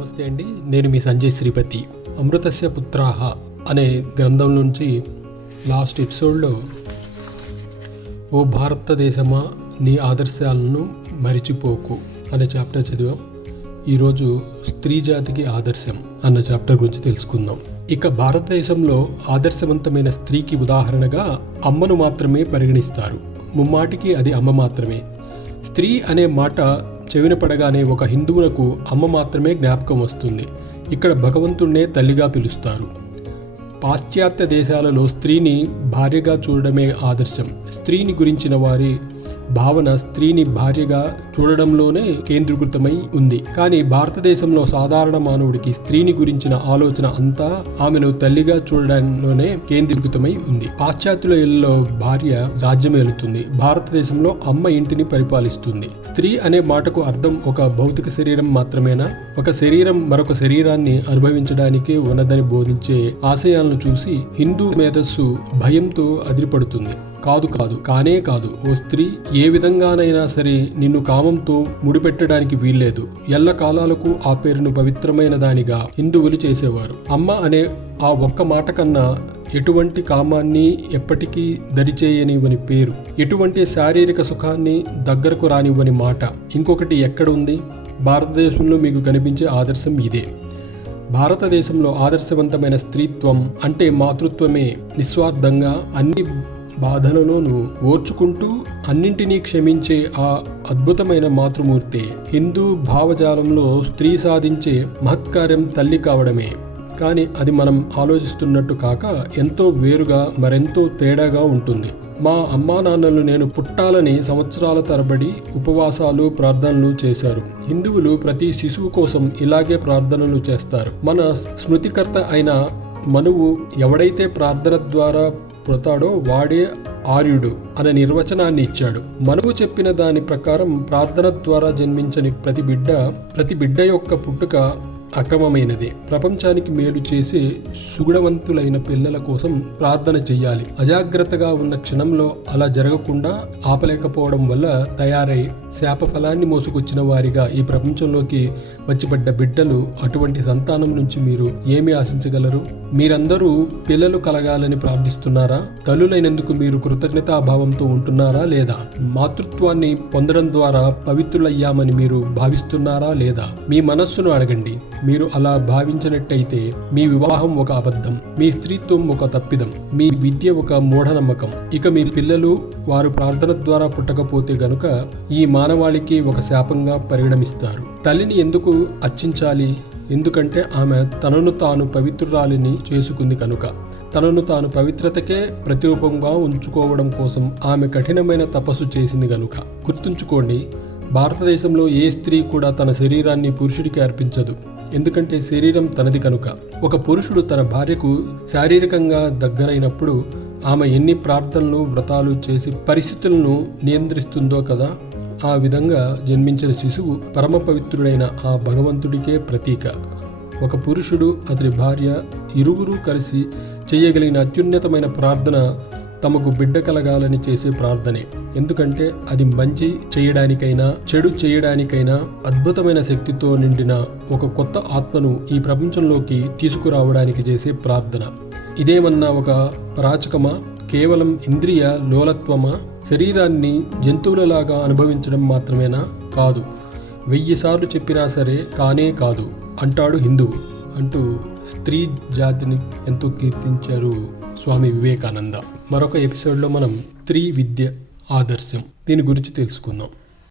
నమస్తే అండి. నేను మీ సంజయ్ శ్రీపతి. అమృతస్య పుత్రాహ అనే గ్రంథం నుంచి లాస్ట్ ఎపిసోడ్లో ఓ భారతదేశమా నీ ఆదర్శాలను మరిచిపోకు అనే చాప్టర్ చదివాం. ఈరోజు స్త్రీ జాతికి ఆదర్శం అన్న చాప్టర్ గురించి తెలుసుకుందాం. ఇక భారతదేశంలో ఆదర్శవంతమైన స్త్రీకి ఉదాహరణగా అమ్మను మాత్రమే పరిగణిస్తారు. ముమ్మాటికి అది అమ్మ మాత్రమే. స్త్రీ అనే మాట చెవిన పడగానే ఒక హిందువులకు అమ్మ మాత్రమే జ్ఞాపకం వస్తుంది. ఇక్కడ భగవంతుణ్ణే తల్లిగా పిలుస్తారు. పాశ్చాత్య దేశాలలో స్త్రీని భార్యగా చూడడమే ఆదర్శం. స్త్రీని గురించిన వారి భావన స్త్రీని భార్యగా చూడడంలోనే కేంద్రీకృతమై ఉంది. కానీ భారతదేశంలో సాధారణ మానవుడికి స్త్రీని గురించిన ఆలోచన అంతా ఆమెను తల్లిగా చూడడంలోనే కేంద్రీకృతమై ఉంది. పాశ్చాత్యుల ఇళ్ళలో భార్య రాజ్యమేలుతుంది. భారతదేశంలో అమ్మ ఇంటిని పరిపాలిస్తుంది. స్త్రీ అనే మాటకు అర్థం ఒక భౌతిక శరీరం మాత్రమేనా? ఒక శరీరం మరొక శరీరాన్ని అనుభవించడానికే ఉన్నదని బోధించే ఆశయాలను చూసి హిందూ మేధస్సు భయంతో అదిరిపడుతుంది. కాదు కాదు కానే కాదు. ఓ స్త్రీ ఏ విధంగానైనా సరే నిన్ను కామంతో ముడిపెట్టడానికి వీల్లేదు. ఎల్ల కాలాలకు ఆ పేరును పవిత్రమైన దానిగా హిందువులు చేసేవారు. అమ్మ అనే ఆ ఒక్క మాట కన్నా ఎటువంటి కామాన్ని ఎప్పటికీ దరిచేయనివని పేరు. ఎటువంటి శారీరక సుఖాన్ని దగ్గరకు రానివ్వని మాట. ఇంకొకటి ఎక్కడ ఉంది భారతదేశంలో మీకు కనిపించే ఆదర్శం ఇదే. భారతదేశంలో ఆదర్శవంతమైన స్త్రీత్వం అంటే మాతృత్వమే. నిస్వార్థంగా అన్ని బాధలను ఓర్చుకుంటూ అన్నింటినీ క్షమించే ఆ అద్భుతమైన మాతృమూర్తి హిందూ భావజాలంలో స్త్రీ సాధించే మహత్కార్యం తల్లి కావడమే. కానీ అది మనం ఆలోచిస్తున్నట్టు కాక ఎంతో వేరుగా మరెంతో తేడాగా ఉంటుంది. మా అమ్మా నాన్నలు నేను పుట్టాలని సంవత్సరాల తరబడి ఉపవాసాలు ప్రార్థనలు చేశారు. హిందువులు ప్రతి శిశువు కోసం ఇలాగే ప్రార్థనలు చేస్తారు. మన స్మృతికర్త అయిన మనువు ఎవడైతే ప్రార్థన ద్వారా పుడతాడో వాడే ఆర్యుడు అనే నిర్వచనాన్ని ఇచ్చాడు. మనము చెప్పిన దాని ప్రకారం ప్రార్థన ద్వారా జన్మించని ప్రతి బిడ్డ ప్రతి బిడ్డ యొక్క పుట్టుక అక్రమమైనది. ప్రపంచానికి మేలు చేసే సుగుణవంతులైన పిల్లల కోసం ప్రార్థన చెయ్యాలి. అజాగ్రత్తగా ఉన్న క్షణంలో అలా జరగకుండా ఆపలేకపోవడం వల్ల తయారై శాప ఫలాన్ని మోసుకొచ్చిన వారిగా ఈ ప్రపంచంలోకి వచ్చిపడ్డ బిడ్డలు అటువంటి సంతానం నుంచి మీరు ఏమి ఆశించగలరు? మీరందరూ పిల్లలు కలగాలని ప్రార్థిస్తున్నారా? తల్లులైనందుకు మీరు కృతజ్ఞతాభావంతో ఉంటున్నారా లేదా? మాతృత్వాన్ని పొందడం ద్వారా పవిత్రులయ్యామని మీరు భావిస్తున్నారా లేదా? మీ మనస్సును అడగండి. మీరు అలా భావించినట్టయితే మీ వివాహం ఒక అబద్ధం మీ స్త్రీత్వం ఒక తప్పిదం మీ విద్య ఒక మూఢనమ్మకం. ఇక మీ పిల్లలు వారు ప్రార్థన ద్వారా పుట్టకపోతే గనుక ఈ మానవాళికి ఒక శాపంగా పరిగణమిస్తారు తల్లిని ఎందుకు అర్చించాలి? ఎందుకంటే ఆమె తనను తాను పవిత్రురాలిని చేసుకుంది కనుక. తనను తాను పవిత్రతకే ప్రతిరూపంగా ఉంచుకోవడం కోసం ఆమె కఠినమైన తపస్సు చేసింది గనుక. గుర్తుంచుకోండి భారతదేశంలో ఏ స్త్రీ కూడా తన శరీరాన్ని పురుషుడికి అర్పించదు. ఎందుకంటే శరీరం తనది కనుక. ఒక పురుషుడు తన భార్యకు శారీరకంగా దగ్గరైనప్పుడు ఆమె ఎన్ని ప్రార్థనలు వ్రతాలు చేసి పరిస్థితులను నియంత్రిస్తుందో కదా ఆ విధంగా జన్మించిన శిశువు పరమ పవిత్రుడైన ఆ భగవంతుడికే ప్రతీక. ఒక పురుషుడు అతని భార్య ఇరువురు కలిసి చేయగలిగిన అత్యున్నతమైన ప్రార్థన తమకు బిడ్డ కలగాలని చేసే ప్రార్థనే. ఎందుకంటే అది మంచి చేయడానికైనా చెడు చేయడానికైనా అద్భుతమైన శక్తితో నిండిన ఒక కొత్త ఆత్మను ఈ ప్రపంచంలోకి తీసుకురావడానికి చేసే ప్రార్థన. ఇదేమన్నా ఒక పరాచకమా? కేవలం ఇంద్రియ లోలత్వమా? శరీరాన్ని జంతువులలాగా అనుభవించడం మాత్రమేనా? కాదు. వెయ్యి సార్లు చెప్పినా సరే కానే కాదు. అంటాడు హిందువు అంటూ స్త్రీ జాతిని ఎంతో కీర్తించారు స్వామి వివేకానంద. మరొక ఎపిసోడ్లో మనం త్రీ విద్య ఆదర్శం దీని గురించి తెలుసుకుందాం.